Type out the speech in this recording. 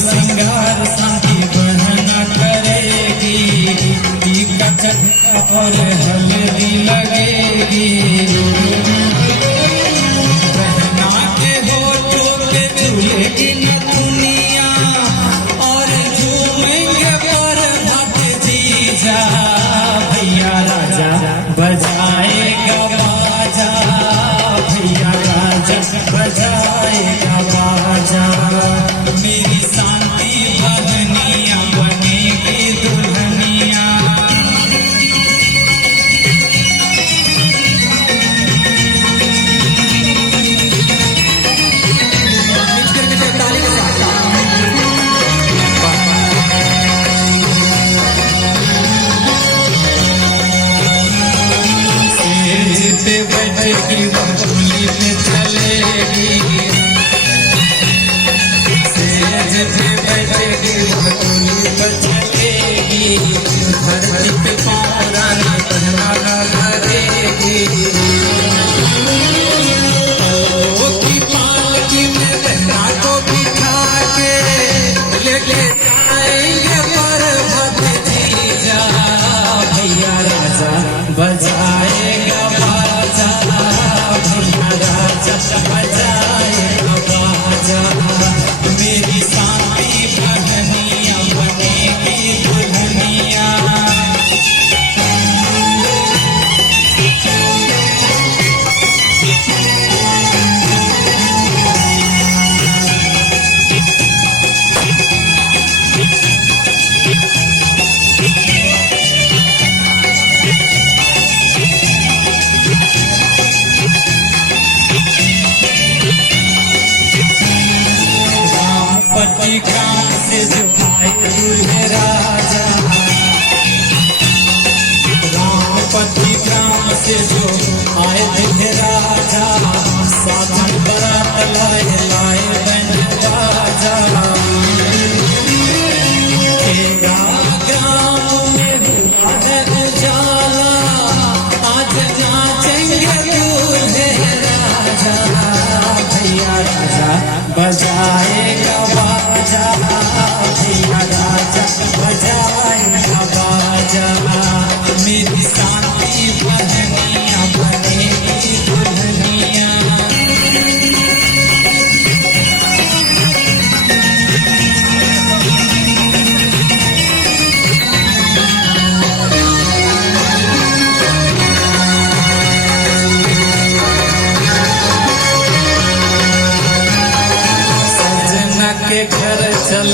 सिंगार शांति बहना करेगी, टीका चक्का और हल्दी लगेगी। बहना के होठों पे झूलेगी नथुनिया और झूमेंगे पर भट जीजा। भैया राजा बजाएगा बाजा, भैया राजा बजाएगा बाजा। मेरी शांति बहनिया बनेगी दुल्हनिया। सेज पे बैठेगी डोली पे चलेगी, सेज पे बैठेगी डोली पे चलेगी। धरती पे पाँव रानी पहना करेगी। ओ की पालकी में बहना को बिठा के लेके जाएंगे पर भट जीजा। भैया राजा बजाएगा बाजा, भैया राजा बजाएगा बाजा। मेरी शांति बहनिया बनेगी दुल्हनिया। रामपति ग्राम से जो आए दूल्हे राजा, रामपति ग्राम से जो आए दूल्हे राजा। साधन बरात लाए लाए बैंड बाजा। तेरा ग्राम में हुआ है उजाला, आज नाचेंगे दूल्हे राजा। भैया राजा बजाएगा बाजा, भैया राजा बजाएगा बाजा। मेरी शांति बहनिया बनेगी दुल्हनिया। सजना के घर चल